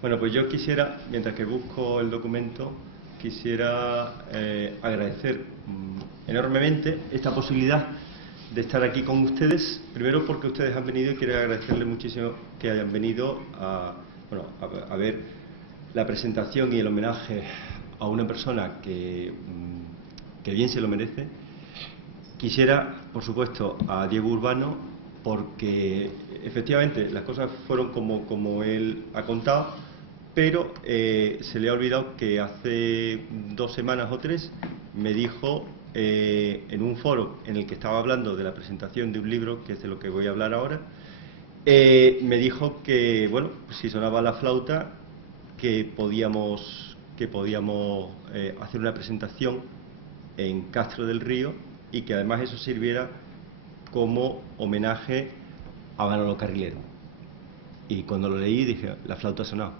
Bueno, pues yo quisiera, mientras que busco el documento, quisiera agradecer enormemente esta posibilidad de estar aquí con ustedes. Primero porque ustedes han venido y quiero agradecerles muchísimo que hayan venido a ver la presentación y el homenaje a una persona que bien se lo merece. Quisiera, por supuesto, a Diego Urbano, porque efectivamente las cosas fueron como él ha contado, pero se le ha olvidado que hace 2 semanas o 3 me dijo en un foro en el que estaba hablando de la presentación de un libro, que es de lo que voy a hablar ahora, me dijo que, bueno, si sonaba la flauta, que podíamos hacer una presentación en Castro del Río y que además eso sirviera como homenaje a Manolo Carrilero. Y cuando lo leí dije, la flauta ha sonado,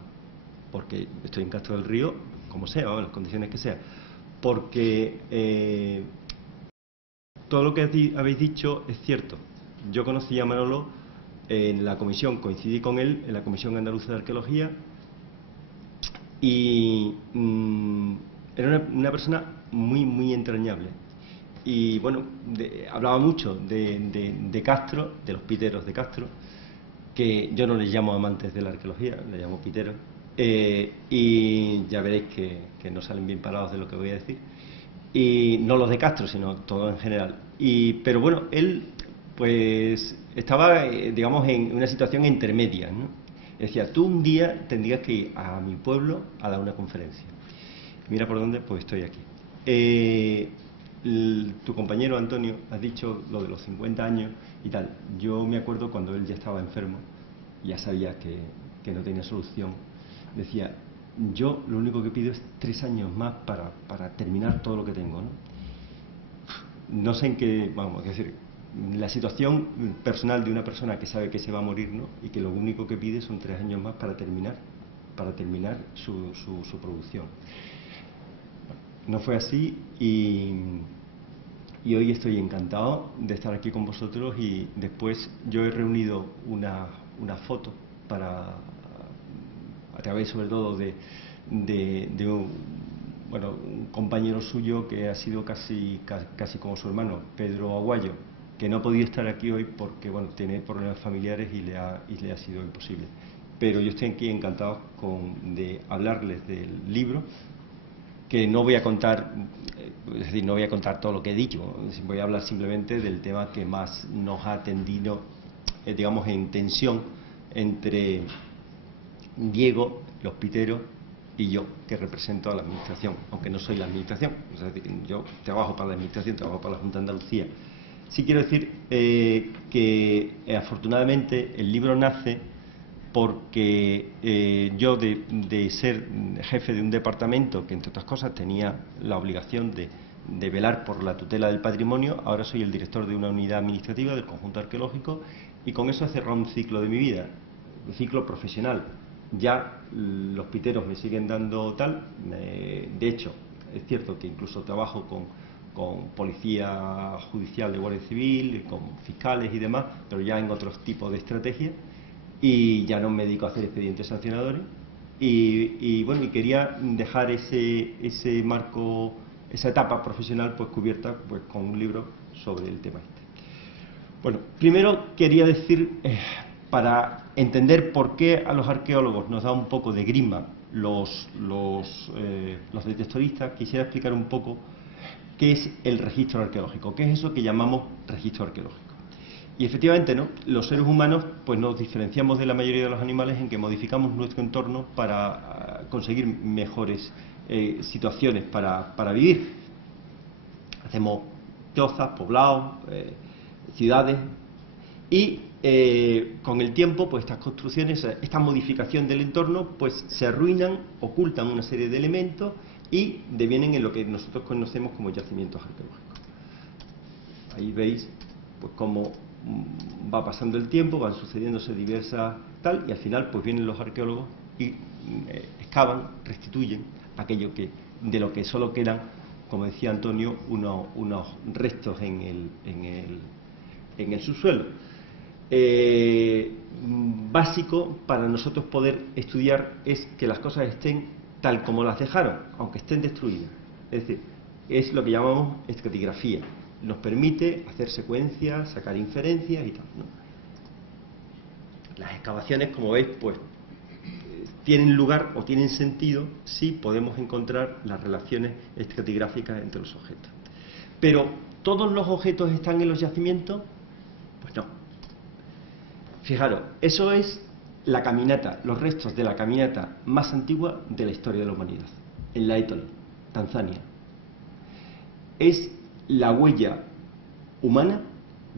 porque estoy en Castro del Río, como sea, en las condiciones que sea, porque todo lo que habéis dicho es cierto. Yo conocí a Manolo en la comisión, coincidí con él en la Comisión Andaluza de Arqueología, y era una persona muy entrañable. Y bueno, hablaba mucho de Castro, de los piteros de Castro, que yo no les llamo amantes de la arqueología, les llamo piteros, y ya veréis que no salen bien parados de lo que voy a decir, y no los de Castro, sino todo en general. Pero bueno, él pues estaba, digamos, en una situación intermedia, ¿no? Decía, tú un día tendrías que ir a mi pueblo a dar una conferencia. Mira por dónde, pues estoy aquí. Tu compañero Antonio ha dicho lo de los 50 años y tal. Yo me acuerdo cuando él ya estaba enfermo, ya sabía que no tenía solución. Decía, yo lo único que pido es 3 años más para terminar todo lo que tengo, ¿no? No sé en qué, vamos, es decir, la situación personal de una persona que sabe que se va a morir, ¿no? Y que lo único que pide son 3 años más para terminar su producción. No fue así y hoy estoy encantado de estar aquí con vosotros, y después yo he reunido una foto a través sobre todo de un compañero suyo que ha sido casi como su hermano, Pedro Aguayo, que no ha podido estar aquí hoy porque bueno, tiene problemas familiares y le ha sido imposible. Pero yo estoy aquí encantado de hablarles del libro, que no voy a contar, es decir, no voy a contar todo lo que he dicho, voy a hablar simplemente del tema que más nos ha tendido, digamos, en tensión entre Diego, los piteros y yo, que represento a la administración, aunque no soy la administración, es decir, yo trabajo para la administración, trabajo para la Junta de Andalucía. Sí quiero decir que afortunadamente el libro nace porque yo de ser jefe de un departamento que entre otras cosas tenía la obligación de velar por la tutela del patrimonio, ahora soy el director de una unidad administrativa del conjunto arqueológico, y con eso he cerrado un ciclo de mi vida, un ciclo profesional. Ya los piteros me siguen dando tal, de hecho es cierto que incluso trabajo con policía judicial de Guardia Civil, con fiscales y demás, pero ya en otros tipos de estrategias, y ya no me dedico a hacer expedientes sancionadores, y bueno, y quería dejar ese marco, esa etapa profesional pues cubierta pues con un libro sobre el tema este. Bueno, primero quería decir, para entender por qué a los arqueólogos nos da un poco de grima los detectoristas, quisiera explicar un poco qué es el registro arqueológico, qué es eso que llamamos registro arqueológico. Y efectivamente, ¿no?, los seres humanos pues nos diferenciamos de la mayoría de los animales en que modificamos nuestro entorno para conseguir mejores situaciones para vivir. Hacemos chozas, poblados, ciudades, y con el tiempo pues estas construcciones, esta modificación del entorno pues se arruinan, ocultan una serie de elementos y devienen en lo que nosotros conocemos como yacimientos arqueológicos. Ahí veis pues cómo va pasando el tiempo, van sucediéndose diversas tal, y al final pues vienen los arqueólogos y excavan, restituyen aquello de lo que solo quedan, como decía Antonio, unos restos en el subsuelo. básico para nosotros poder estudiar es que las cosas estén tal como las dejaron, aunque estén destruidas. Es decir, es lo que llamamos estratigrafía. Nos permite hacer secuencias, sacar inferencias y tal, ¿no? Las excavaciones, como veis, pues tienen lugar o tienen sentido si podemos encontrar las relaciones estratigráficas entre los objetos. Pero, ¿todos los objetos están en los yacimientos? Pues no. Fijaros, eso es la caminata, los restos de la caminata más antigua de la historia de la humanidad, en la Etoli, Tanzania. Es la huella humana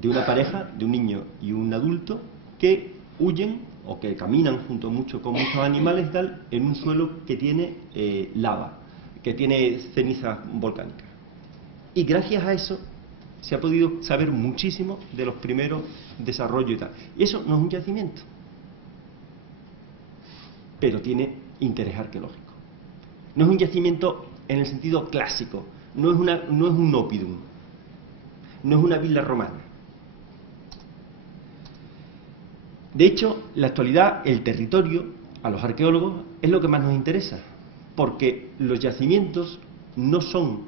de una pareja, de un niño y un adulto, que huyen o que caminan junto mucho con muchos animales tal, en un suelo que tiene lava, que tiene cenizas volcánicas. Y gracias a eso se ha podido saber muchísimo de los primeros desarrollos y tal. Y eso no es un yacimiento, pero tiene interés arqueológico. No es un yacimiento en el sentido clásico, no es un oppidum, no es una villa romana. De hecho, en la actualidad, el territorio, a los arqueólogos, es lo que más nos interesa, porque los yacimientos no son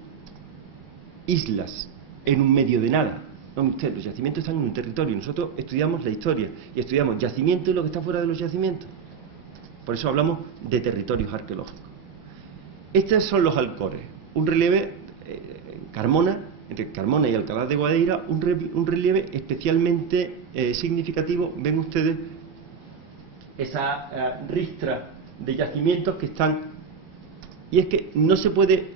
islas en un medio de nada. No, usted, los yacimientos están en un territorio. Nosotros estudiamos la historia y estudiamos yacimientos y lo que está fuera de los yacimientos. Por eso hablamos de territorios arqueológicos. Estos son los Alcores, un relieve en Carmona, entre Carmona y Alcalá de Guadaira, un relieve especialmente significativo. Ven ustedes esa ristra de yacimientos que están, y es que no se puede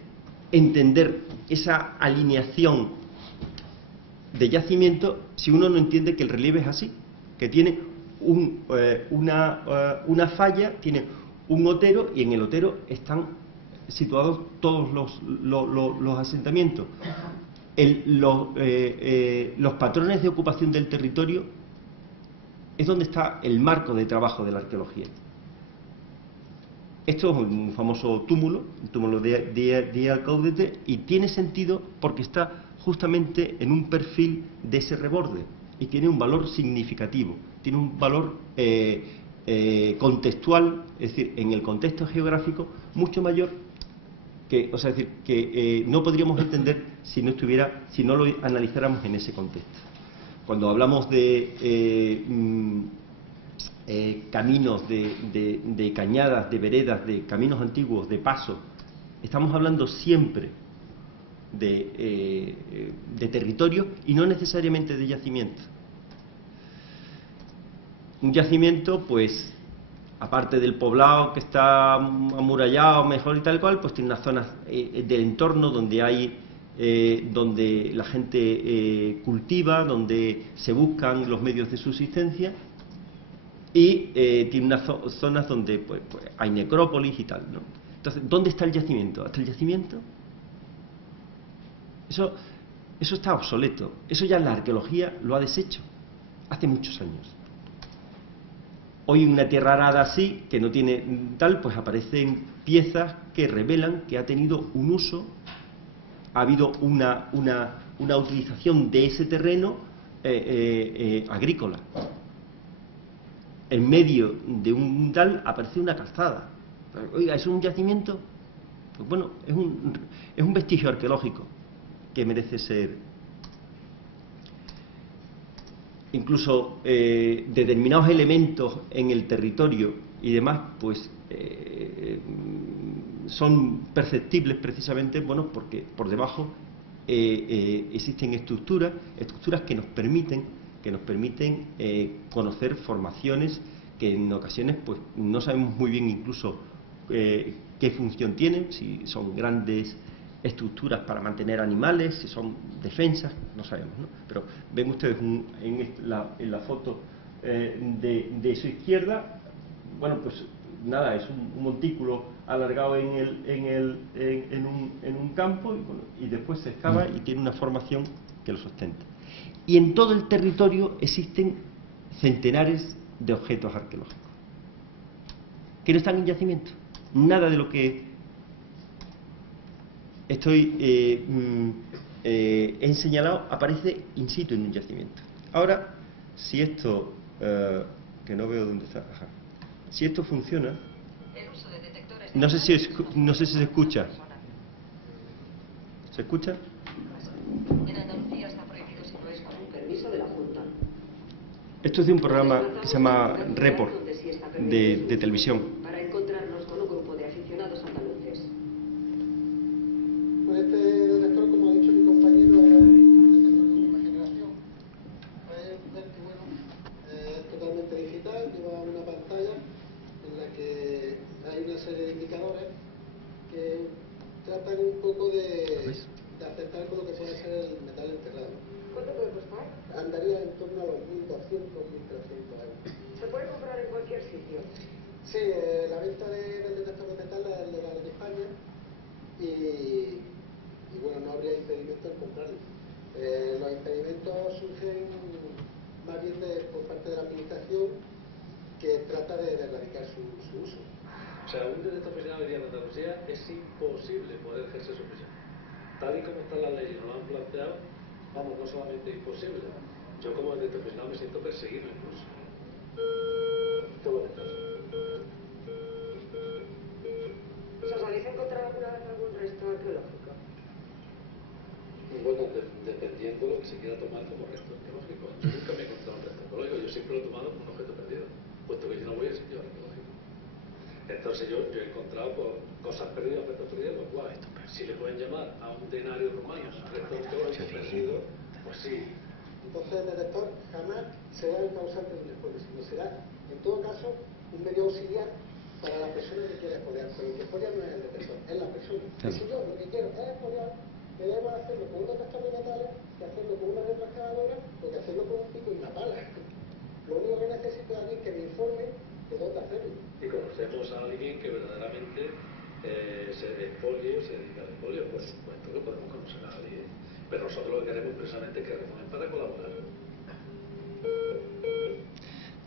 entender esa alineación de yacimiento si uno no entiende que el relieve es así, que tiene una falla, tiene un otero, y en el otero están situados todos los asentamientos. Los patrones de ocupación del territorio es donde está el marco de trabajo de la arqueología. Esto es un famoso túmulo, el túmulo de Alcaudete, y tiene sentido porque está justamente en un perfil de ese reborde y tiene un valor significativo, tiene un valor contextual, es decir, en el contexto geográfico mucho mayor que, o sea, es decir, que no podríamos entender si no lo analizáramos en ese contexto. Cuando hablamos de caminos, de cañadas, de veredas, de caminos antiguos, de paso, estamos hablando siempre de territorio y no necesariamente de yacimiento. Un yacimiento, pues, aparte del poblado que está amurallado mejor y tal cual, pues tiene unas zonas del entorno donde donde la gente cultiva, donde se buscan los medios de subsistencia, y tiene unas zonas donde pues hay necrópolis y tal, ¿no? Entonces, ¿dónde está el yacimiento? ¿Hasta el yacimiento? Eso está obsoleto. Eso ya la arqueología lo ha deshecho hace muchos años. Hoy en una tierra arada así, que no tiene tal, pues aparecen piezas que revelan que ha tenido un uso, ha habido una utilización de ese terreno agrícola. En medio de un tal aparece una calzada. Oiga, ¿es un yacimiento? Pues bueno, es un vestigio arqueológico que merece ser. Incluso determinados elementos en el territorio y demás, pues son perceptibles precisamente, bueno, porque por debajo existen estructuras que nos permiten conocer formaciones que en ocasiones pues no sabemos muy bien incluso qué función tienen, si son grandes estructuras para mantener animales, si son defensas, no sabemos, ¿no? Pero ven ustedes en la foto de su izquierda, bueno, pues nada, es un montículo alargado en un campo y, bueno, y después se excava y tiene una formación que lo sustenta. Y en todo el territorio existen centenares de objetos arqueológicos que no están en yacimiento. Nada de lo que he señalado aparece in situ en un yacimiento. Ahora, si esto que no veo dónde está. Ajá. Si esto funciona, El uso de detectores no sé si se escucha. ¿Se escucha? En Andalucía está prohibido si no es con un permiso de la Junta. Esto es de un programa que se llama Report de televisión. Para encontrarnos con un grupo de aficionados andaluces. Pues este detector, como ha dicho mi compañero, es de última generación. Podéis ver que bueno, es totalmente digital, lleva una pantalla en la que hay una serie de indicadores que tratan un poco de acertar con lo que puede ser el metal enterrado. ¿Cuánto puede costar? Andaría en torno a los 1.200, 1.300 euros. Se puede comprar en cualquier sitio. Sí, la venta del detector de metal es legal en España y bueno, no habría impedimento en comprarlo. Los impedimentos surgen más bien por parte de la administración, que trata de erradicar su uso. O sea, un detector profesional hoy día en Andalucía es imposible poder ejercer su profesión. Tal y como están las leyes, nos lo han planteado, vamos, no solamente imposible. Yo como detector profesional me siento perseguido incluso. Todo lo caso. ¿Os habéis encontrado alguna vez algún resto arqueológico? Bueno, dependiendo de lo que se quiera tomar como resto arqueológico. Yo nunca me he encontrado un resto arqueológico, yo siempre lo he tomado como un objeto perdido, puesto que yo no voy al sitio arqueológico. Entonces yo he encontrado cosas perdidas, objetos perdidos, pues guay. Si le pueden llamar a un denario romano, un resto arqueológico perdido, pues sí. Entonces el detector jamás será el causante de un expolio, sino será, en todo caso, un medio auxiliar para la persona que quiere expoliar. Pero el que expolia no es el detector, es la persona. Y si yo lo que quiero es expoliar, debemos hacerlo con un detector de metales, que hacerlo con una retroexcavadora o que hacerlo con un pico y una pala. Lo único que necesito es alguien que me informe de dónde hacerlo. Y conocemos a alguien que verdaderamente se expolie o se dedica al expolio, por supuesto que podemos conocer a alguien. Pero nosotros lo que queremos precisamente es que reúnen para colaborar.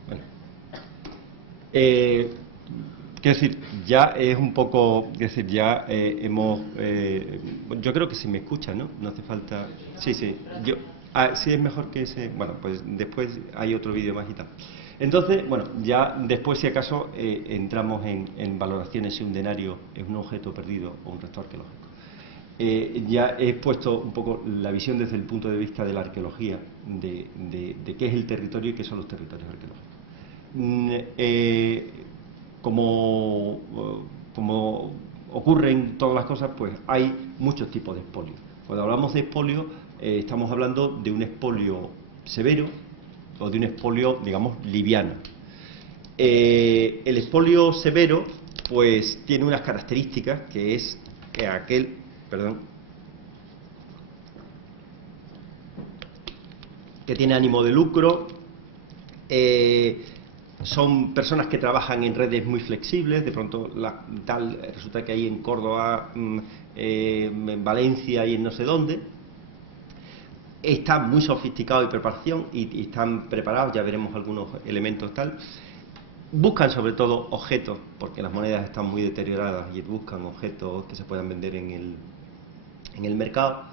Bueno. Quiero decir, ya es un poco, quiero decir, ya hemos, yo creo que se me escucha, ¿no? No hace falta, sí, sí, sí es mejor que ese, bueno, pues después hay otro vídeo más y tal. Entonces, bueno, ya después si acaso entramos en valoraciones si un denario es un objeto perdido o un resto arqueológico. Ya he expuesto un poco la visión desde el punto de vista de la arqueología, de qué es el territorio y qué son los territorios arqueológicos. Como ocurre en todas las cosas, pues hay muchos tipos de expolio. Cuando hablamos de expolio, estamos hablando de un expolio severo o de un expolio, digamos, liviano. El expolio severo, pues, tiene unas características, que es que que tiene ánimo de lucro, son personas que trabajan en redes muy flexibles, de pronto resulta que hay en Córdoba, en Valencia y en no sé dónde. Están muy sofisticados en preparación y están preparados, ya veremos algunos elementos tal. Buscan sobre todo objetos, porque las monedas están muy deterioradas y buscan objetos que se puedan vender en el mercado.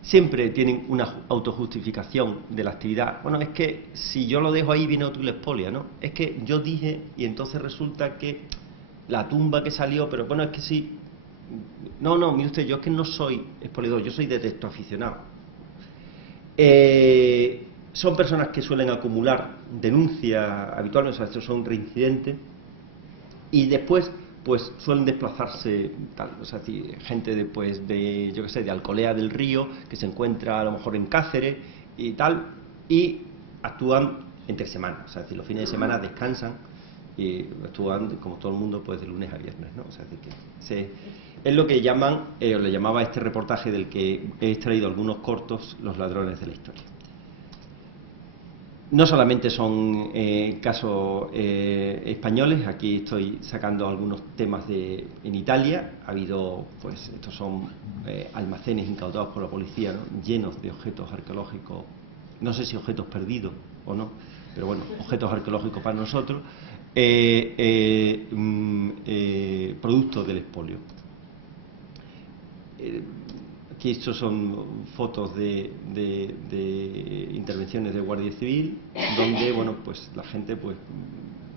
Siempre tienen una autojustificación de la actividad. Bueno, es que si yo lo dejo ahí viene otro y lo expolia, ¿no? Es que yo dije y entonces resulta que la tumba que salió, pero bueno, es que sí. No, mire usted, yo es que no soy expoliador, yo soy detector aficionado. Son personas que suelen acumular denuncias habitualmente, o sea, estos son reincidentes, y después pues suelen desplazarse tal, o sea, gente yo qué sé, de Alcolea del Río, que se encuentra a lo mejor en Cáceres y tal, y actúan entre semanas, o sea, los fines de semana descansan y actúan como todo el mundo pues de lunes a viernes, ¿no? O sea, es lo que llaman, o le llamaba este reportaje del que he extraído algunos cortos, los ladrones de la historia. No solamente son casos españoles, aquí estoy sacando algunos temas en Italia. Ha habido, pues, estos son almacenes incautados por la policía, ¿no? Llenos de objetos arqueológicos, no sé si objetos perdidos o no, pero bueno, objetos arqueológicos para nosotros, producto del expolio. Aquí estos son fotos de intervenciones de Guardia Civil, donde, bueno, pues la gente, pues,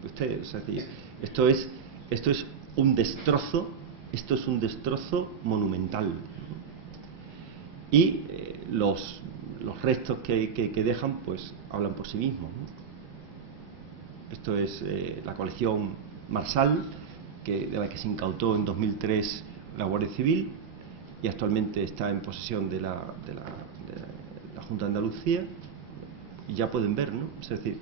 ustedes, es decir, esto es un destrozo, monumental. Y los restos que dejan, pues, hablan por sí mismos, ¿no? Esto es la colección Marsal, de la que se incautó en 2003 la Guardia Civil, y actualmente está en posesión de la Junta de Andalucía, y ya pueden ver, ¿no? Es decir,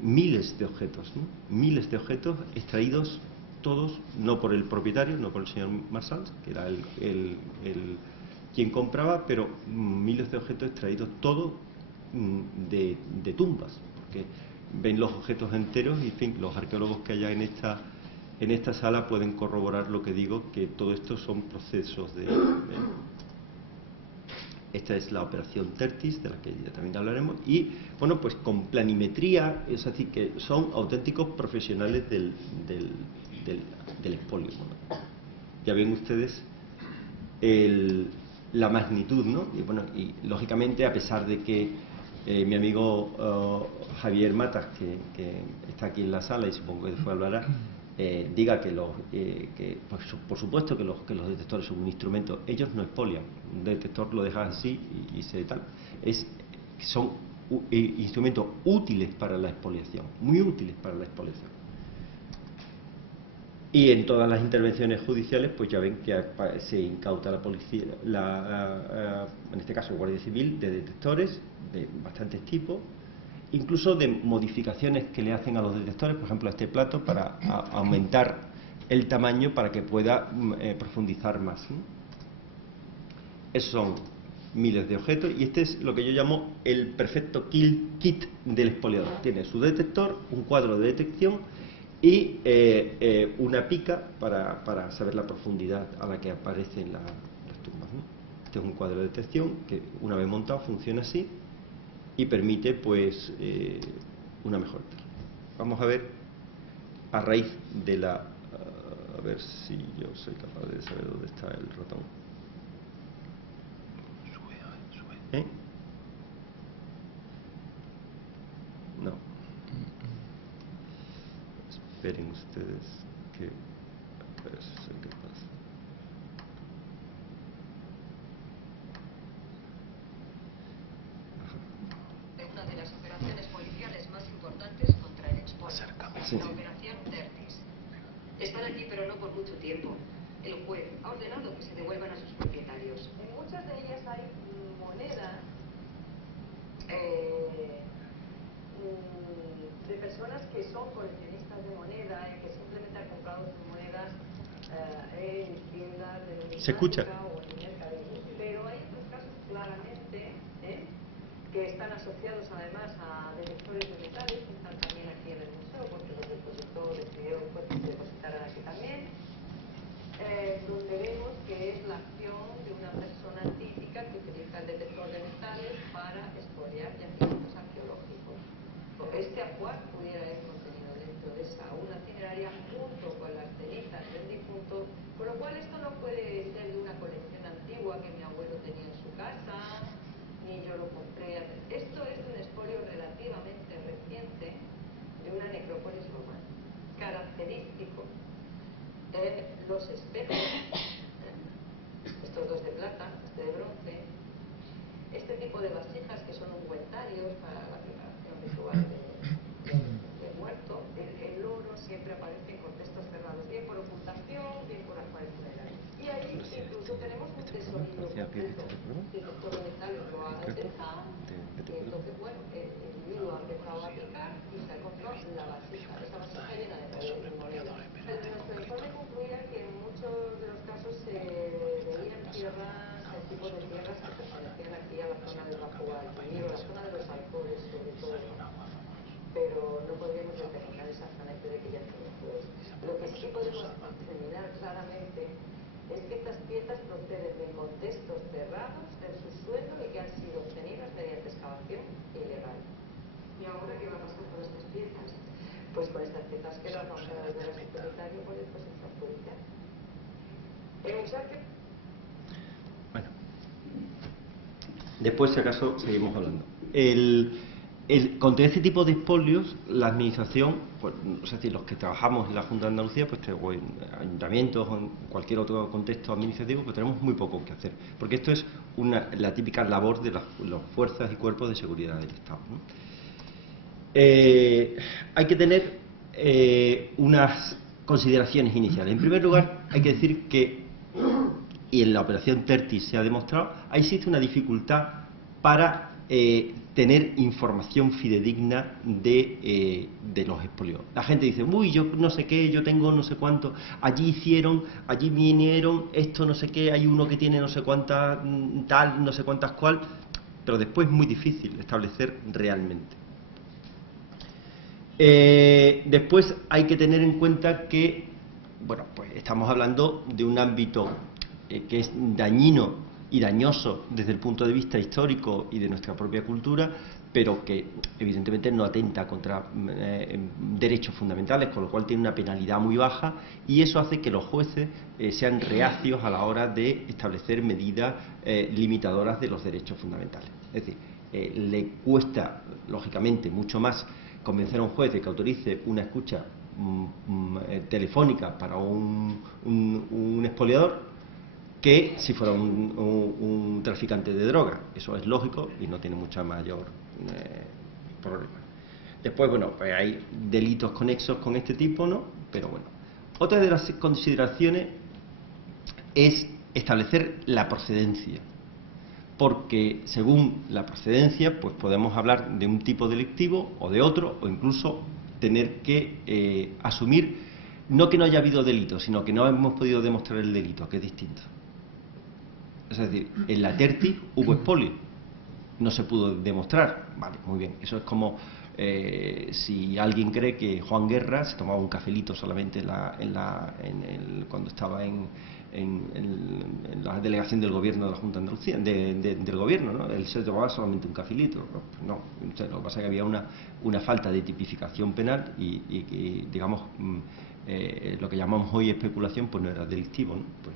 miles de objetos, ¿no? Miles de objetos extraídos todos, no por el propietario, no por el señor Marsal, que era quien compraba, pero miles de objetos extraídos todos de tumbas, porque ven los objetos enteros y, en fin, los arqueólogos que haya en esta sala pueden corroborar lo que digo, que todo esto son procesos de... Esta es la operación Tertis, de la que ya también hablaremos, y, bueno, pues con planimetría, es decir, que son auténticos profesionales del expolio, ¿no? Ya ven ustedes la magnitud, ¿no? Y, bueno, y lógicamente, a pesar de que mi amigo Javier Matas, que está aquí en la sala y supongo que después hablará, diga que pues, por supuesto que los detectores son un instrumento, ellos no expolian. Un detector lo dejas así y se tal. Son instrumentos útiles para la expoliación, muy útiles para la expoliación. Y en todas las intervenciones judiciales, pues ya ven que se incauta la policía, en este caso Guardia Civil, de detectores de bastantes tipos, incluso de modificaciones que le hacen a los detectores, por ejemplo a este plato, para aumentar el tamaño para que pueda profundizar más, ¿no? Esos son miles de objetos, y este es lo que yo llamo el perfecto kit del expoliador. Tiene su detector, un cuadro de detección y una pica para saber la profundidad a la que aparecen las tumbas, ¿no? Este es un cuadro de detección que, una vez montado, funciona así y permite, pues, una mejor técnica. Vamos a ver, a raíz de a ver si yo soy capaz de saber dónde está el ratón. ¿Eh? No. Esperen ustedes que... a ver si soy capaz. Una de las operaciones policiales más importantes contra el expolio, Sí. la operación Tertis. Están aquí, pero no por mucho tiempo. El juez ha ordenado que se devuelvan a sus propietarios. En muchas de ellas hay monedas de personas que son coleccionistas de moneda y que simplemente han comprado sus monedas en tiendas de numismática. ¿Se escucha? O en mercadillos. Pero hay otros casos claramente que están asociados además a detectores de metales, que están también aquí en el museo, porque los depositó, decidieron pues, que se depositaran aquí también, donde vemos que es la acción de una persona típica que utiliza el detector de metales para expoliar yacimientos arqueológicos. Este ajuar pudiera ir contenido dentro de una cineraria junto con las cenizas del difunto, con lo cual esto no puede ser de una colección antigua que mi abuelo tenía en su casa, ni yo lo compré. Esto es un expolio relativamente reciente de una necrópolis romana. Característico de los espejos, estos dos de plata, este de bronce, este tipo de vasijas que son ungüentarios para la preparación ritual de muerto. El oro siempre aparece en contextos cerrados, bien por ocultación, bien por ajuar funerarios. Y ahí incluso tenemos un tesorillo completo, que el doctor de metales lo ha detectado, y entonces, bueno, el individuo ha empezado a aplicar y se ha encontrado la vasija, esa vasija llena de monedas. Nuestro informe concluía que en muchos de los casos se veían tierras, el tipo de tierras que pertenecían aquí a la zona del Bajo Guadalquivir o la zona de los Alcores, sobre todo, pero no podríamos determinar exactamente de qué yacimiento es. Lo que sí podemos determinar claramente es que estas piezas proceden de contextos cerrados del subsuelo y que han sido obtenidas mediante excavación ilegal. ¿Y ahora qué va a pasar con estas piezas? Pues con estas piezas que las vamos a devolver a su propietario por el proceso judicial. O sea que Después, si acaso, seguimos hablando. Contra este tipo de expolios, la administración, pues, es decir, los que trabajamos en la Junta de Andalucía, pues, o en ayuntamientos o en cualquier otro contexto administrativo, pues tenemos muy poco que hacer, porque esto es la típica labor de las fuerzas y cuerpos de seguridad del Estado, ¿no? Hay que tener unas consideraciones iniciales. En primer lugar, hay que decir que, y en la operación Tertis se ha demostrado, existe una dificultad para tener información fidedigna de los expolios. La gente dice, uy, yo no sé qué, yo tengo no sé cuánto, allí hicieron, allí vinieron, esto no sé qué, hay uno que tiene no sé cuántas tal, no sé cuántas cual, pero después es muy difícil establecer realmente. Después hay que tener en cuenta que, bueno, pues estamos hablando de un ámbito que es dañino y dañoso desde el punto de vista histórico y de nuestra propia cultura, pero que evidentemente no atenta contra derechos fundamentales, con lo cual tiene una penalidad muy baja, y eso hace que los jueces sean reacios a la hora de establecer medidas limitadoras de los derechos fundamentales. Es decir, le cuesta, lógicamente, mucho más convencer a un juez de que autorice una escucha telefónica para un expoliador que si fuera un traficante de droga. Eso es lógico y no tiene mucha mayor problema. Después, bueno, pues hay delitos conexos con este tipo, ¿no? Pero bueno. Otra de las consideraciones es establecer la procedencia, porque según la procedencia, pues podemos hablar de un tipo delictivo o de otro, o incluso tener que asumir, no que no haya habido delito, sino que no hemos podido demostrar el delito, que es distinto. Es decir, en la Tertis hubo expolio, no se pudo demostrar. Vale, muy bien. Eso es como si alguien cree que Juan Guerra se tomaba un cafelito solamente cuando estaba en la delegación del gobierno de la Junta de Andalucía, del gobierno, ¿no? Él se tomaba solamente un cafelito. No, lo que pasa es que había una falta de tipificación penal y digamos, lo que llamamos hoy especulación, pues no era delictivo, ¿no? Pues,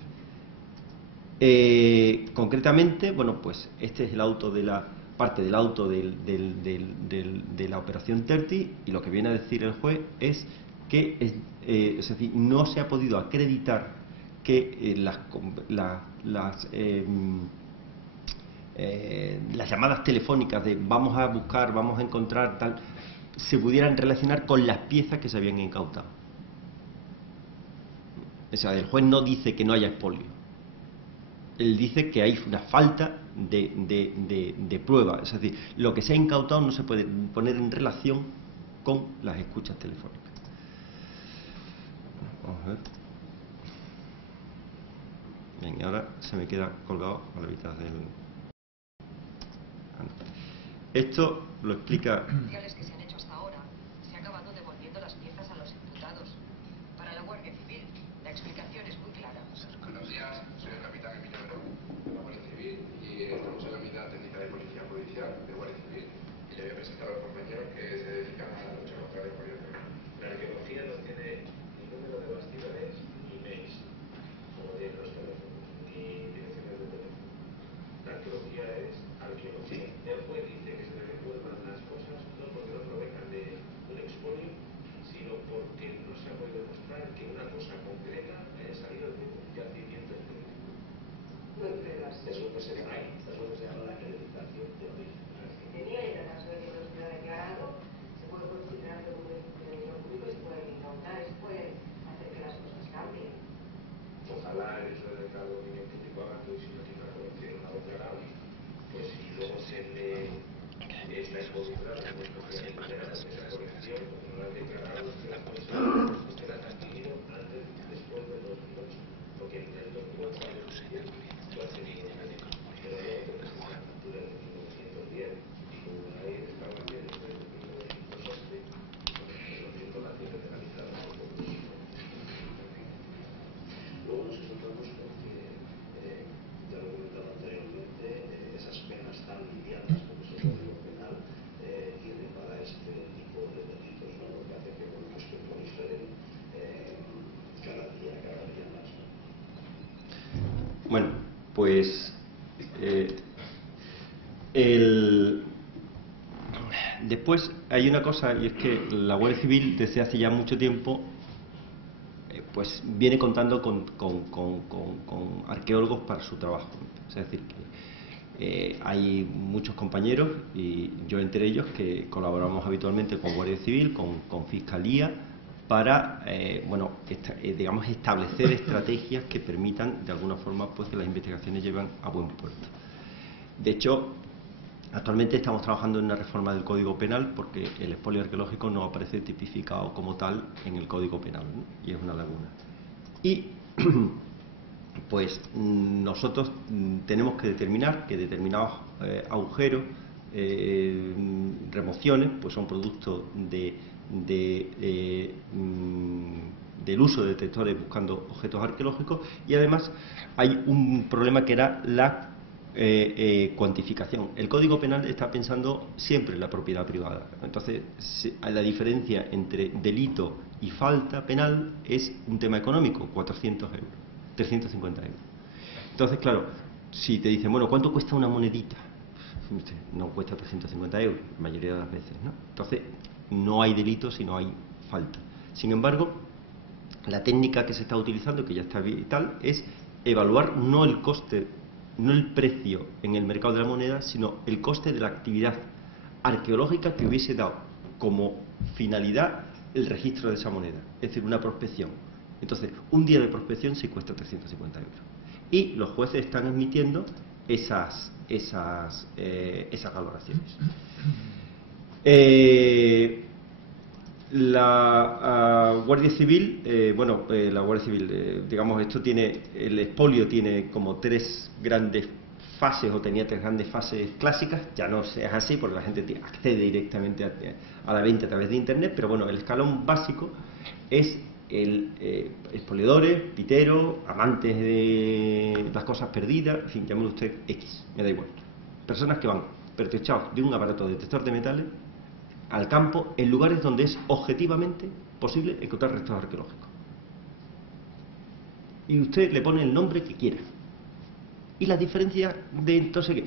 concretamente, bueno, pues este es el auto de la parte del auto de la operación Tertis, y lo que viene a decir el juez es que es decir, no se ha podido acreditar que las llamadas telefónicas de vamos a buscar, vamos a encontrar, tal, se pudieran relacionar con las piezas que se habían incautado. O sea, el juez no dice que no haya expolio. Él dice que hay una falta de prueba. Es decir, lo que se ha incautado no se puede poner en relación con las escuchas telefónicas. Vamos a ver. Bien, y ahora se me queda colgado a la mitad del... Esto lo explica... que se han hecho hasta ahora, se ha acabado devolviendo las piezas a los imputados. Para la Guardia Civil, la explicación es muy clara. Buenos días, soy el capitán Emilio Verón, de la Guardia Civil, y estamos en la unidad técnica de policía judicial de Guardia Civil. Y le voy a presentar a los compañeros que se dedican a la lucha contra el expolio. La arqueología no tiene ni número de bastidores ni mails, como tienen los teléfonos, ni direcciones de teléfono. La arqueología es arqueología. El juez dice que se le devuelvan las cosas no porque no provengan de un expolio, sino porque no se ha podido demostrar que una cosa concreta haya salido de un yacimiento específico. No hay pruebas. Eso es lo que se llama, la acreditación de origen. Tenía, en el caso de que no estuviera declarado, se puede considerar como un delito de dinero público y se puede incautar, se puede hacer que las cosas cambien. Ojalá eso de cada dominio público haga que si no tiene una colección una declarado, pues si luego se le está involucrado en nuestro proyecto de esa colección, pues no la ha declarado, que las cosas se las han adquirido antes y después de 2008, porque en el 2008 yo hace 10 años, pero luego te presentan facturas de 1910 y como ahí estaba bien desde 1911, pues los informaciones penalizadas por todos. Luego nos encontramos con que, ya lo he comentado anteriormente, esas penas tan livianas, porque es el código penal, tiene para este tipo de delitos, ¿no? Lo que hace que nuestro proliferen cada día más. Bueno, pues Después hay una cosa, y es que la Guardia Civil desde hace ya mucho tiempo pues viene contando con arqueólogos para su trabajo. Es decir, que hay muchos compañeros, y yo entre ellos, que colaboramos habitualmente con Guardia Civil, con Fiscalía, para digamos, establecer estrategias que permitan de alguna forma pues que las investigaciones lleven a buen puerto. De hecho, actualmente estamos trabajando en una reforma del Código Penal, porque el expolio arqueológico no aparece tipificado como tal en el Código Penal, ¿no? Y es una laguna. Y pues nosotros tenemos que determinar que determinados agujeros, remociones, pues son producto del uso de detectores buscando objetos arqueológicos, y además hay un problema que era la cuantificación. El Código Penal está pensando siempre en la propiedad privada. Entonces, la diferencia entre delito y falta penal es un tema económico, 400 euros, 350 euros. Entonces, claro, si te dicen, bueno, ¿cuánto cuesta una monedita? No cuesta 350 euros, la mayoría de las veces, ¿no? Entonces, no hay delito si no hay falta. Sin embargo, la técnica que se está utilizando, que ya está vital, es evaluar no el coste, no el precio en el mercado de la moneda, sino el coste de la actividad arqueológica que hubiese dado como finalidad el registro de esa moneda, es decir, una prospección. Entonces, un día de prospección sí cuesta 350 euros. Y los jueces están admitiendo esas valoraciones. La Guardia Civil, la Guardia Civil, digamos, el expolio tiene como tres grandes fases, o tenía tres grandes fases clásicas. Ya no es así, porque la gente accede directamente a la venta a través de Internet, pero bueno, el escalón básico es expoliadores, piteros, amantes de las cosas perdidas, en fin, llámelo usted X, me da igual. Personas que van pertrechados de un aparato detector de metales al campo en lugares donde es objetivamente posible encontrar restos arqueológicos. Y usted le pone el nombre que quiera. Y la diferencia de entonces,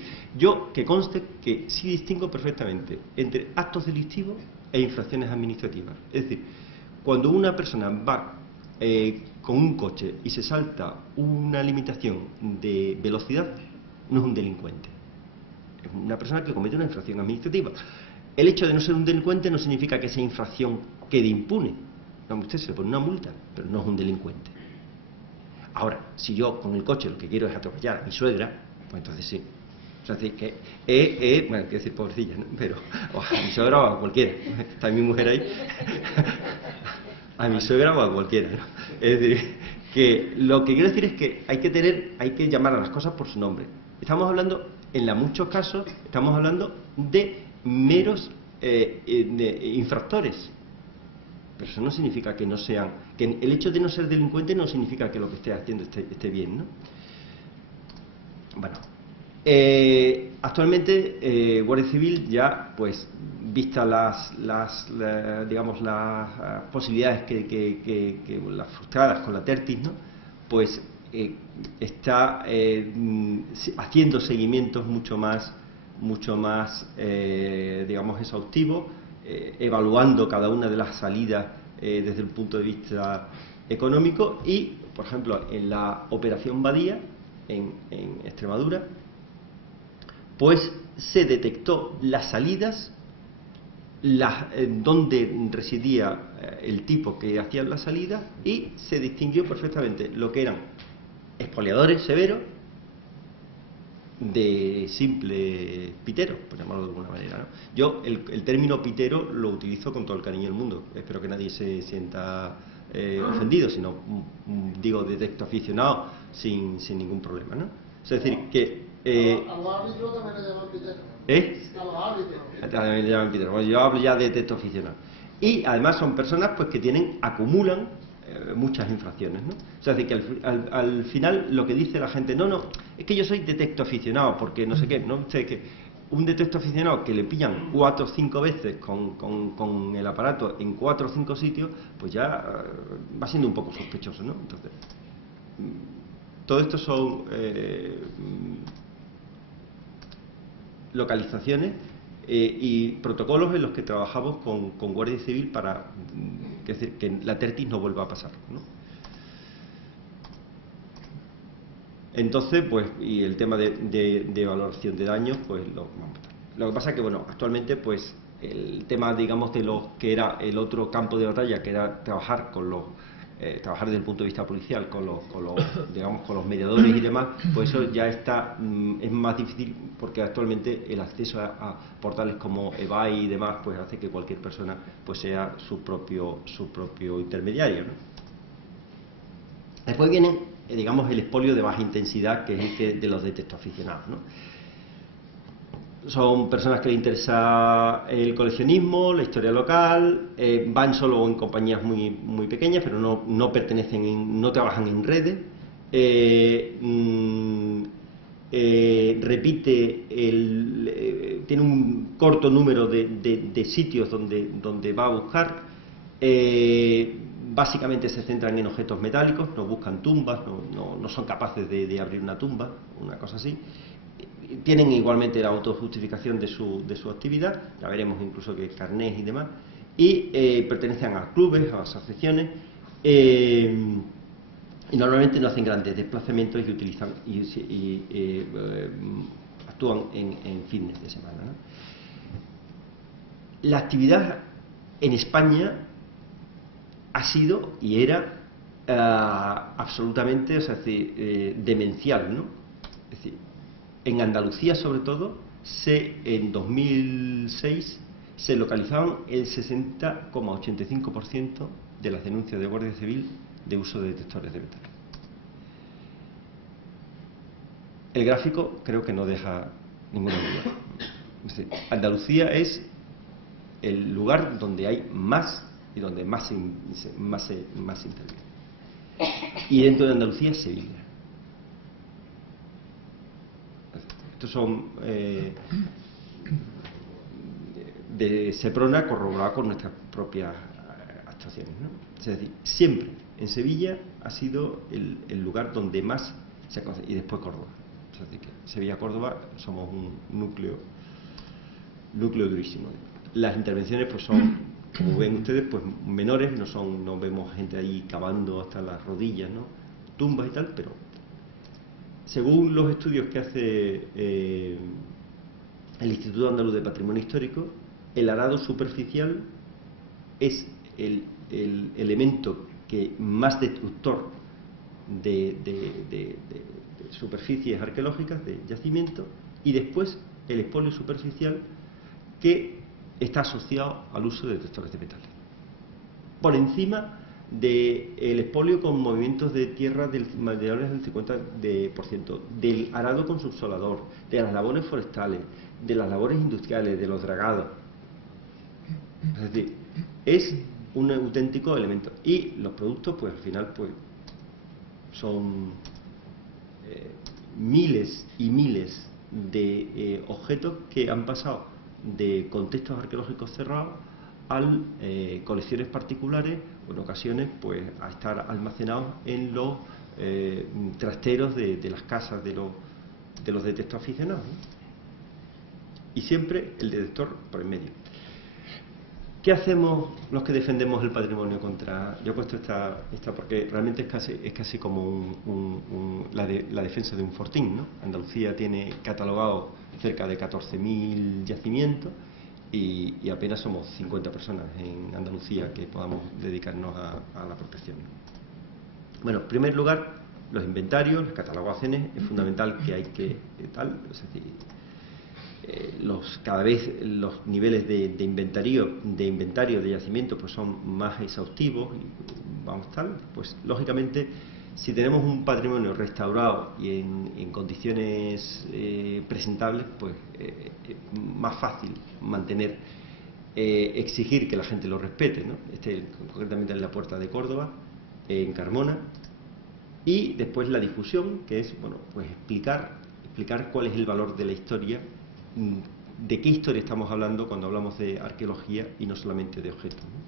que conste que sí distingo perfectamente entre actos delictivos e infracciones administrativas. Es decir, cuando una persona va con un coche y se salta una limitación de velocidad, no es un delincuente. Es una persona que comete una infracción administrativa. El hecho de no ser un delincuente no significa que esa infracción quede impune. No, usted se le pone una multa, pero no es un delincuente. Ahora, si yo con el coche lo que quiero es atropellar a mi suegra, pues entonces sí. O sea, que bueno, quiero decir pobrecilla, ¿no? Pero o a mi suegra o a cualquiera. Está mi mujer ahí. A mi suegra o a cualquiera, ¿no? Es decir, que lo que quiero decir es que hay que llamar a las cosas por su nombre. Estamos hablando, en muchos casos, estamos hablando de meros infractores. Pero eso no significa que no sean, que el hecho de no ser delincuente no significa que lo que esté haciendo esté bien, ¿no? Bueno, actualmente Guardia Civil ya, pues, vistas las posibilidades que las frustradas con la TERTIS, ¿no? Pues está haciendo seguimientos mucho más digamos, exhaustivos, evaluando cada una de las salidas desde el punto de vista económico. Y, por ejemplo, en la operación Badía en Extremadura, pues se detectó las salidas, donde residía el tipo que hacía la salida, y se distinguió perfectamente lo que eran expoliadores severos de simple pitero, por llamarlo de alguna manera, ¿no? Yo el término pitero lo utilizo con todo el cariño del mundo, espero que nadie se sienta ofendido, sino digo detecto aficionado sin ningún problema, ¿no? Es decir, que a los árbitros también le llaman pitero. A los árbitros también le llaman pitero. Bueno, yo hablo ya de detecto aficionado. Y además son personas pues que acumulan muchas infracciones, ¿no? O sea, es decir, que al final lo que dice la gente, no, es que yo soy detecto aficionado, porque no sé qué, ¿no? O sea, que un detecto aficionado que le pillan 4 o 5 veces con el aparato en 4 o 5 sitios, pues ya va siendo un poco sospechoso, ¿no? Entonces, todo esto son localizaciones y protocolos en los que trabajamos con Guardia Civil para es decir, que la TERTIS no vuelva a pasar, ¿no? Entonces, pues, y el tema de valoración de daños, pues lo que pasa es que, bueno, actualmente, pues, el tema, digamos, de los que era el otro campo de batalla, que era trabajar con los trabajar desde el punto de vista policial con los digamos, con los mediadores y demás, pues eso ya está es más difícil, porque actualmente el acceso a portales como eBay y demás, pues hace que cualquier persona pues sea su propio intermediario, ¿no? Después viene, digamos, el expolio de baja intensidad, que es el que de los detectoaficionados, ¿no? Son personas que les interesa el coleccionismo, la historia local, van solo en compañías muy pequeñas, pero no pertenecen, no trabajan en redes, repite, tiene un corto número de sitios donde va a buscar, básicamente se centran en objetos metálicos, no buscan tumbas, no son capaces de abrir una tumba, una cosa así. Tienen igualmente la autojustificación de su actividad, ya veremos incluso que carnés y demás, y pertenecen a clubes, a asociaciones, y normalmente no hacen grandes desplazamientos y utilizan actúan en fines de semana, ¿no? La actividad en España ha sido y era absolutamente, o sea, demencial, ¿no? Es decir, en Andalucía, sobre todo, en 2006 se localizaban el 60,85% de las denuncias de Guardia Civil de uso de detectores de metales. El gráfico creo que no deja ninguna duda. Es decir, Andalucía es el lugar donde hay más y donde más se interviene. Y dentro de Andalucía, Sevilla. Estos son de Seprona, corroborado con nuestras propias actuaciones, ¿no? Es decir, siempre en Sevilla ha sido el lugar donde más se conoce, y después Córdoba. Es decir, que Sevilla-Córdoba somos un núcleo durísimo. Las intervenciones pues son, como ven ustedes, pues menores, no vemos gente ahí cavando hasta las rodillas, ¿no? Tumbas y tal, pero según los estudios que hace el Instituto Andaluz de Patrimonio Histórico, el arado superficial es el elemento que más destructor de superficies arqueológicas, de yacimientos, y después el expolio superficial, que está asociado al uso de detectores de metales. Por encima del expolio con movimientos de tierra del 50%, del arado con subsolador, de las labores forestales, de las labores industriales, de los dragados. Es decir, es un auténtico elemento. Y los productos, pues al final, pues son miles y miles de objetos que han pasado de contextos arqueológicos cerrados a colecciones particulares, o en ocasiones pues a estar almacenados en los trasteros de las casas de los detectoaficionados, ¿no? Y siempre el detector por en medio. ¿Qué hacemos los que defendemos el patrimonio contra...? Yo he puesto esta porque realmente es casi como la defensa de un fortín, ¿no? Andalucía tiene catalogado cerca de 14.000 yacimientos y apenas somos 50 personas en Andalucía que podamos dedicarnos a la protección. Bueno, en primer lugar, los inventarios, las catalogaciones, es fundamental que hay que es decir, cada vez los niveles de inventario de yacimientos pues son más exhaustivos, y vamos pues lógicamente si tenemos un patrimonio restaurado y en condiciones presentables, pues es más fácil mantener, exigir que la gente lo respete, ¿no? Concretamente en la Puerta de Córdoba, en Carmona, y después la difusión, que es, bueno, pues explicar cuál es el valor de la historia. ¿De qué historia estamos hablando cuando hablamos de arqueología y no solamente de objetos, ¿no?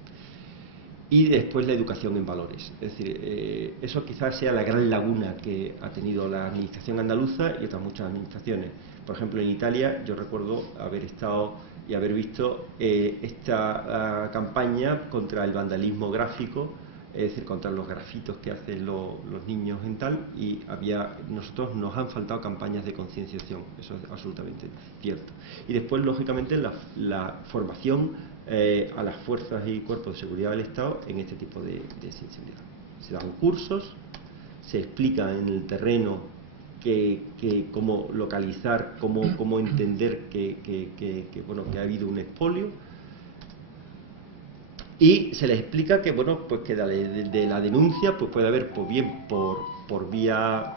y después la educación en valores. Es decir, eso quizás sea la gran laguna que ha tenido la administración andaluza y otras muchas administraciones. Por ejemplo, en Italia yo recuerdo haber estado y haber visto esta campaña contra el vandalismo gráfico, es decir, contra los grafitos que hacen los niños en tal, y nosotros nos han faltado campañas de concienciación, eso es absolutamente cierto. Y después, lógicamente, la formación a las fuerzas y cuerpos de seguridad del Estado en este tipo de sensibilidad. Se dan cursos, se explica en el terreno cómo localizar, cómo entender que ha habido un expolio, y se les explica que pues que de la denuncia pues puede haber bien por vía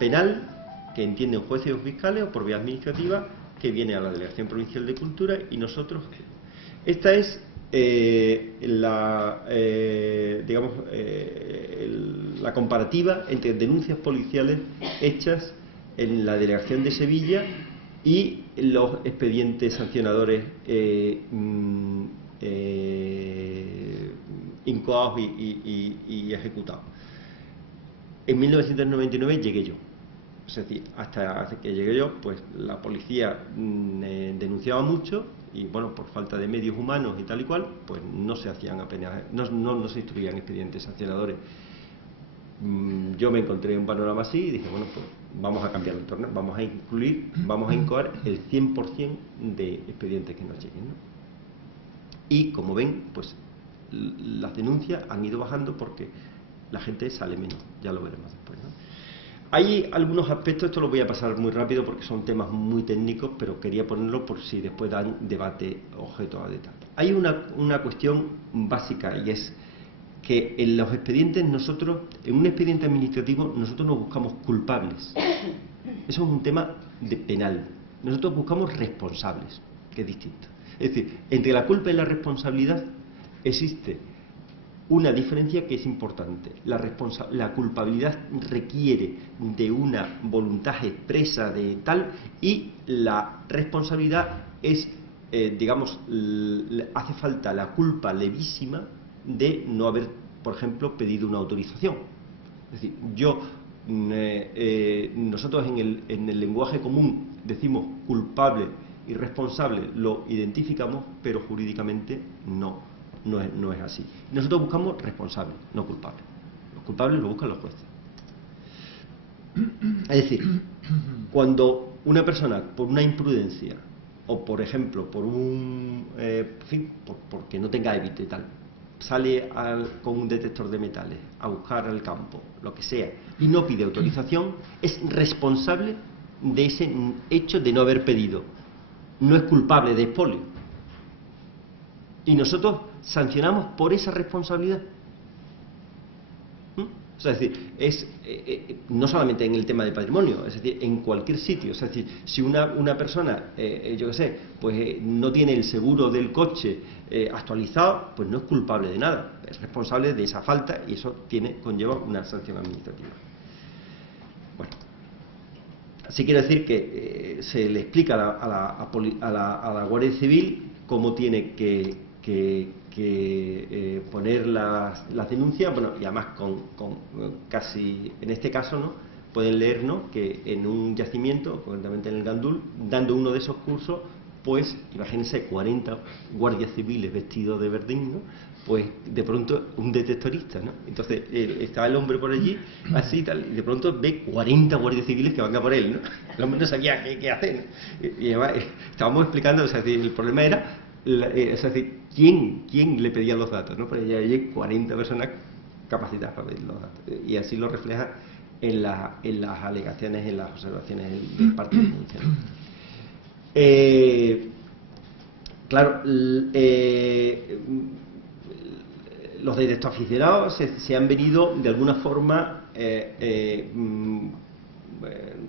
penal, que entienden jueces o fiscales, o por vía administrativa, que viene a la Delegación Provincial de Cultura, y nosotros... Esta es la comparativa entre denuncias policiales hechas en la Delegación de Sevilla y los expedientes sancionadores incoados y ejecutados. En 1999 llegué yo. Es decir, hasta que llegué yo, pues la policía denunciaba mucho y, bueno, por falta de medios humanos y tal y cual, pues no se hacían apenas, no se instruían expedientes sancionadores. Yo me encontré un panorama así y dije, bueno, pues vamos a cambiar el torneo, vamos a incoar el 100% de expedientes que nos lleguen, ¿no? Y como ven, pues las denuncias han ido bajando porque la gente sale menos, ya lo veremos después, ¿no? Hay algunos aspectos, esto lo voy a pasar muy rápido porque son temas muy técnicos, pero quería ponerlo por si después dan debate objeto a detalle. Hay una cuestión básica, y es que en los expedientes nosotros, en un expediente administrativo, nosotros no buscamos culpables. Eso es un tema de penal. Nosotros buscamos responsables, que es distinto. Es decir, entre la culpa y la responsabilidad existe una diferencia que es importante. La culpabilidad requiere de una voluntad expresa de tal, y la responsabilidad es, hace falta la culpa levísima de no haber, por ejemplo, pedido una autorización. Es decir, nosotros en el lenguaje común decimos culpable y responsable, lo identificamos, pero jurídicamente no es así. Nosotros buscamos responsables, no culpables. Los culpables los buscan los jueces. Es decir, cuando una persona, por una imprudencia, o por ejemplo, por porque no tenga hábito y tal, sale con un detector de metales a buscar al campo, lo que sea, y no pide autorización, es responsable de ese hecho de no haber pedido. No es culpable de expolio. Y nosotros sancionamos por esa responsabilidad. O sea, es decir, no solamente en el tema del patrimonio, es decir, en cualquier sitio. Es decir, si una persona, yo qué sé, pues no tiene el seguro del coche actualizado, pues no es culpable de nada, es responsable de esa falta, y eso conlleva una sanción administrativa. Bueno, sí quiero decir que se le explica a la Guardia Civil cómo tiene que poner las denuncias, bueno, y además con casi, en este caso, ¿no?, pueden leer, ¿no?, que en un yacimiento, concretamente en el Gandul, dando uno de esos cursos, pues imagínense 40 guardias civiles vestidos de verdín, ¿no?, pues de pronto un detectorista, ¿no? Entonces estaba el hombre por allí, así tal, y de pronto ve 40 guardias civiles que van a por él, ¿no? El hombre no sabía qué hacer, ¿no? Y además estábamos explicando, o sea, el problema era, es decir, ¿quién le pedía los datos, ¿no? Porque ya hay 40 personas capacitadas para pedir los datos, y así lo refleja en las alegaciones, en las observaciones del parte del funcionario. Claro, los detectives aficionados se han venido de alguna forma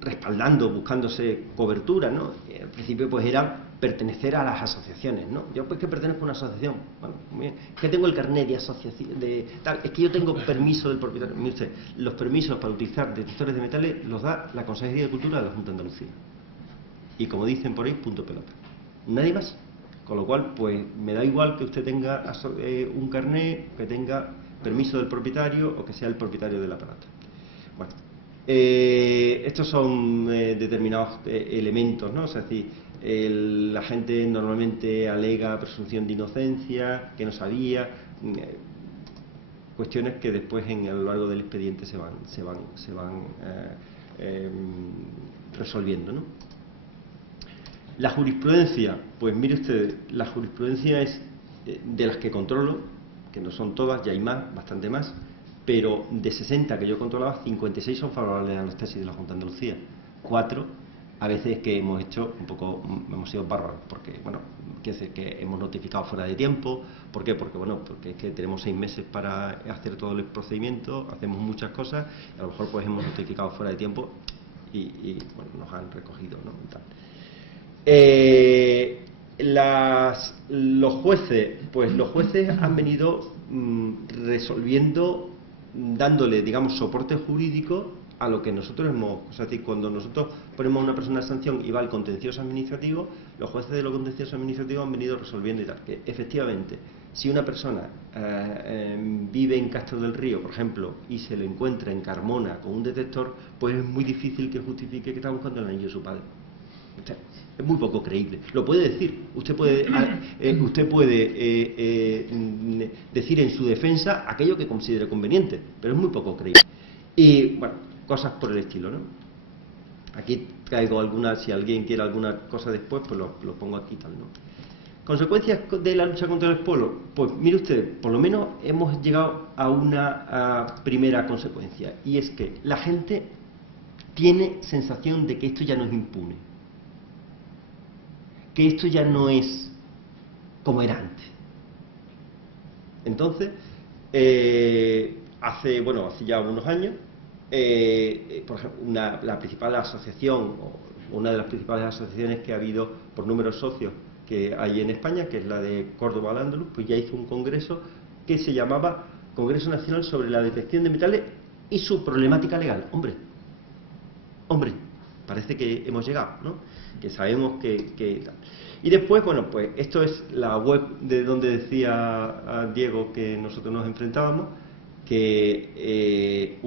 respaldando, buscándose cobertura, ¿no? Al principio pues era pertenecer a las asociaciones, ¿no? Yo pues que pertenezco a una asociación, bueno, muy bien, es que tengo el carnet de asociación, es que yo tengo permiso del propietario. Mire usted, los permisos para utilizar detectores de metales los da la Consejería de Cultura de la Junta de Andalucía. Y como dicen por ahí, punto pelota. Nadie más. Con lo cual, pues me da igual que usted tenga un carnet, que tenga permiso del propietario o que sea el propietario del aparato. Bueno, estos son determinados elementos, ¿no? O sea, es decir, la gente normalmente alega presunción de inocencia, que no sabía, cuestiones que después a lo largo del expediente se van resolviendo, ¿no? La jurisprudencia, pues mire usted, la jurisprudencia es de las que controlo, que no son todas, ya hay más, bastante más, pero de 60 que yo controlaba, 56 son favorables a las tesis de la Junta de Andalucía. 4, a veces que hemos hecho un poco, hemos sido bárbaros, porque, bueno, quiere decir que hemos notificado fuera de tiempo. ¿Por qué? Porque, bueno, porque es que tenemos 6 meses para hacer todo el procedimiento, hacemos muchas cosas, y a lo mejor pues hemos notificado fuera de tiempo y bueno, nos han recogido, ¿no? Tal. Los jueces, pues los jueces han venido resolviendo, dándole, digamos, soporte jurídico a lo que nosotros hemos, o sea, es decir, cuando nosotros ponemos a una persona en sanción y va al contencioso administrativo, los jueces de los contenciosos administrativos han venido resolviendo y tal, que efectivamente, si una persona vive en Castro del Río, por ejemplo, y se lo encuentra en Carmona con un detector, pues es muy difícil que justifique que está buscando el anillo de su padre. O sea, es muy poco creíble. Lo puede decir. Usted puede decir en su defensa aquello que considere conveniente, pero es muy poco creíble. Y, bueno, cosas por el estilo, ¿no? Aquí traigo algunas, si alguien quiere alguna cosa después, pues lo pongo aquí tal, ¿no? Consecuencias de la lucha contra el expolio. Pues mire usted, por lo menos hemos llegado a una primera consecuencia, y es que la gente tiene sensación de que esto ya no es impune, que esto ya no es como era antes. Entonces, hace ya unos años, por ejemplo, la principal asociación, o una de las principales asociaciones que ha habido por número de socios que hay en España, que es la de Córdoba al-Ándalus, pues ya hizo un congreso que se llamaba Congreso Nacional sobre la Detección de Metales y su problemática legal. Hombre, parece que hemos llegado, ¿no? Que sabemos que tal. Y después, bueno, pues esto es la web de donde decía a Diego que nosotros nos enfrentábamos, que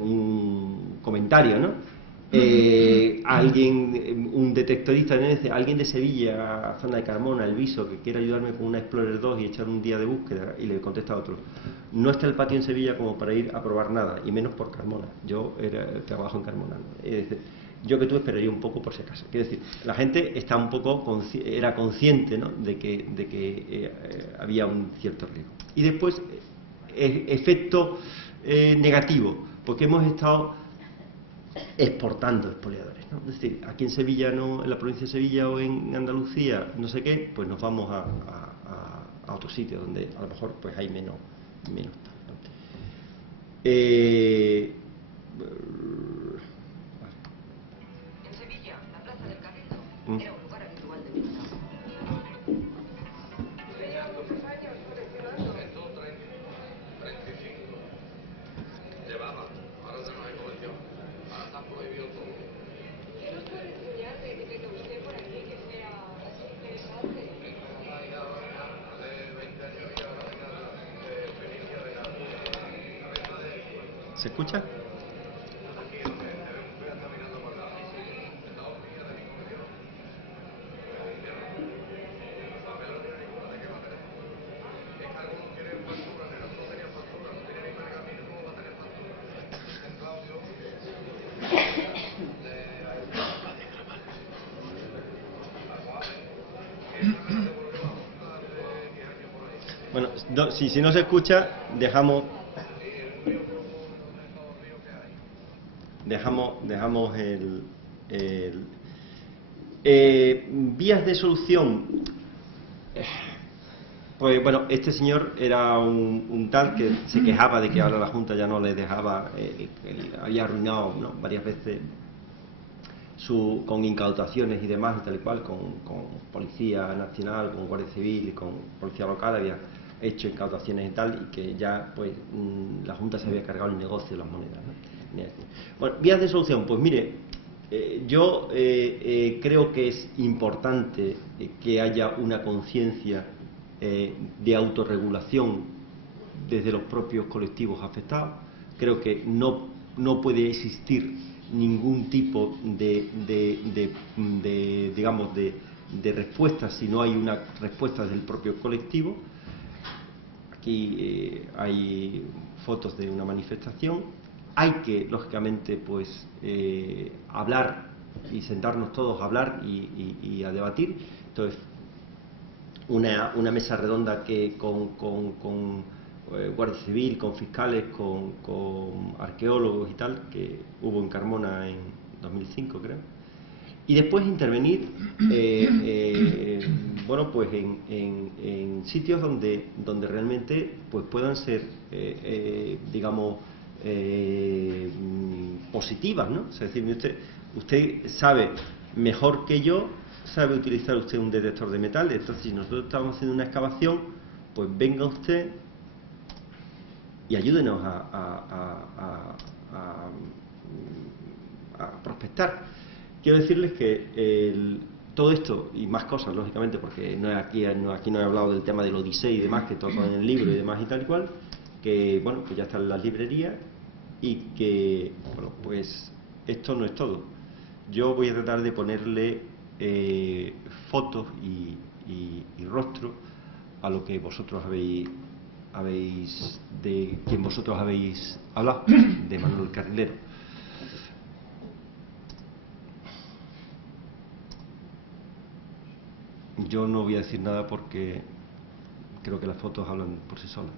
un comentario, ¿no? Un detectorista dice, alguien de Sevilla, zona de Carmona, El Viso, que quiere ayudarme con una Explorer 2 y echar un día de búsqueda, y le contesta a otro, no está el patio en Sevilla como para ir a probar nada, y menos por Carmona. Yo trabajo en Carmona, ¿no? Yo que tú esperaría un poco por si acaso. Quiero decir, la gente está un poco era consciente, ¿no? de que había un cierto riesgo. Y después, efecto negativo, porque hemos estado exportando expoliadores, ¿no? Es decir, aquí en Sevilla, no, en la provincia de Sevilla o en Andalucía, no sé qué, pues nos vamos a otro sitio donde a lo mejor pues hay menos tal, ¿no? En Sevilla, la plaza del Cabildo era un lugar habitual de visita. Lleva muchos años coleccionando. 35. Llevaba, ahora ya no hay colección. Ahora está prohibido todo. ¿Qué nos puede enseñar de que tenga usted por aquí que sea así interesante? Hace 20 años y ahora de Fenicia de la cabeza de... ¿Se escucha? Aquí, donde estoy caminando por la bici, de la horquilla de mi colección. No tiene ninguna, ¿de qué va a tener? Es que algunos quieren factura, pero no tenían factura, no tienen ni pergamino, ¿cómo va a tener factura? En Claudio, Bueno, si no se escucha, dejamos vías de solución. Pues bueno, este señor era un tal que se quejaba de que ahora la Junta ya no le dejaba, había arruinado, ¿no?, varias veces con incautaciones y demás y tal y cual, con Policía Nacional, con Guardia Civil y con Policía Local, había hecho incautaciones y tal, y que ya pues la Junta se había cargado el negocio de las monedas, ¿no? Bueno, vías de solución, pues mire, Yo creo que es importante que haya una conciencia de autorregulación desde los propios colectivos afectados. Creo que no puede existir ningún tipo digamos, de respuesta si no hay una respuesta del propio colectivo. Aquí hay fotos de una manifestación. Hay que, lógicamente, pues hablar y sentarnos todos a hablar y a debatir. Entonces, una mesa redonda que con Guardia Civil, con fiscales, con arqueólogos y tal, que hubo en Carmona en 2005, creo. Y después intervenir, bueno, pues en sitios donde realmente pues puedan ser, digamos, positivas, ¿no? Es decir, usted sabe mejor que yo, sabe utilizar usted un detector de metales. Entonces, si nosotros estamos haciendo una excavación, pues venga usted y ayúdenos a prospectar. Quiero decirles que todo esto y más cosas, lógicamente, porque aquí no he hablado del tema del Odisea y demás, que toco en el libro y demás y tal y cual, que bueno, que ya está en las librerías, y que, bueno, pues esto no es todo. Yo voy a tratar de ponerle fotos y rostro a lo que vosotros de quien vosotros habéis hablado, de Manuel Carrilero. Yo no voy a decir nada porque creo que las fotos hablan por sí solas.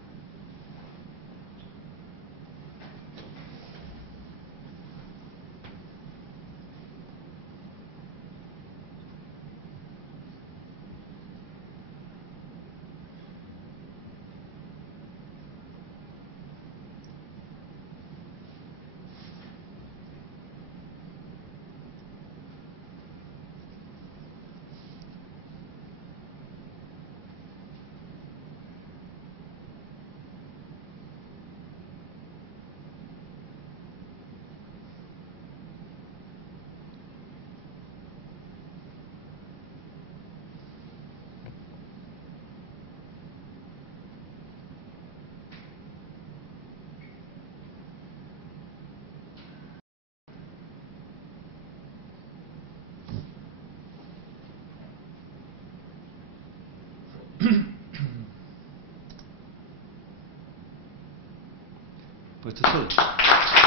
Pues esto es todo.